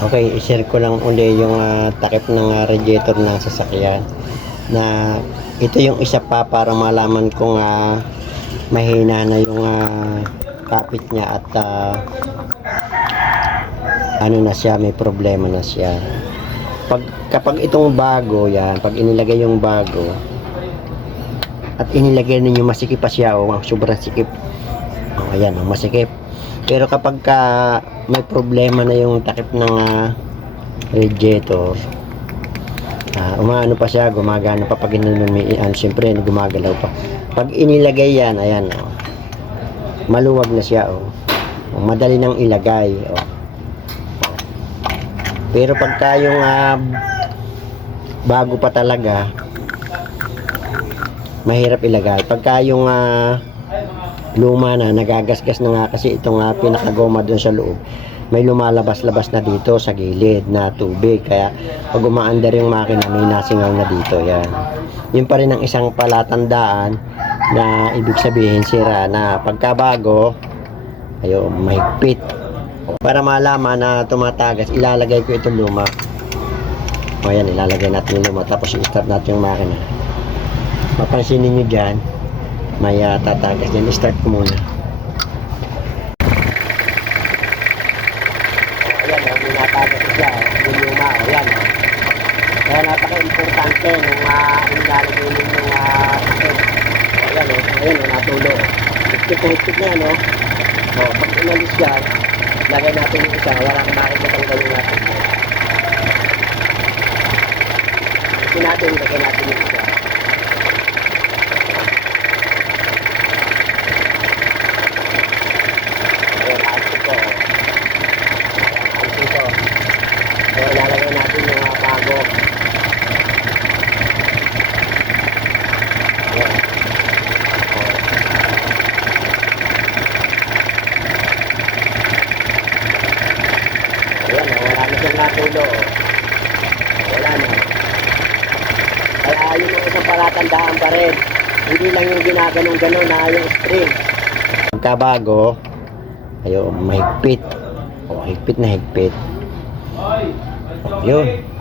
Okay, i-share ko lang uli yung ah, takip ng ah, radiator ng sasakyan na ito yung isa pa para malaman kung ah, mahina na yung ah, kapit niya at ah, ano na siya, may problema na siya. Pag, kapag itong bago yan, pag inilagay yung bago at inilagay ninyo masikip pa siya o sobrang sikip oh, ayan, oh, masikip pero kapag ka may problema na yung takip ng ah, radiator, ah, umaano pa siya, gumagana pa pag inunumian, siyempre gumagalaw pa. Pag inilagay yan, ayan, oh, maluwag na siya, oh. Oh, madali nang ilagay, oh. Pero pagka yung ah, bago pa talaga, mahirap ilagay. Pagka yung ah, luma na, nagagasgas na nga kasi itong uh, pinakagoma doon sa loob. May lumalabas-labas na dito sa gilid na tubig. Kaya pag umaandar yung makina, may nasingaw na dito. Yan. Yun pa rin ang isang palatandaan na ibig sabihin sira na pagkabago, ayo mahigpit. Para malaman na tumatagas, ilalagay ko itong luma. O yan, ilalagay natin yung luma. Tapos i-start natin yung makina. Mapansin ninyo dyan, may uh, tatagas dyan. Start ko muna. Ayan, oh, may natagas siya. Oh, yung luma. Oh, ayan. Oh. Kaya napaka-importante nung uh, ilalagay mo yung uh, oh, ayan, oh, ayan, oh, natulo. Higpit na yan, oh. Oh, pag inalis yan, lagay natin yung isa. Wala kang bakit matanggalin natin. Ito natin, lagay natin yung isa. Ayan, asin ko. Ayan, asin ko. So, ilalagay natin mga bago. Ayan. Oh, wala na siyang natulo. oh. Wala na. Kaya yun ang isang palatandaan pa rin. Hindi lang yung ginaganong-ganon na yung spring. Pagkabago, ayo mahigpit. O, higpit na higpit. Yun.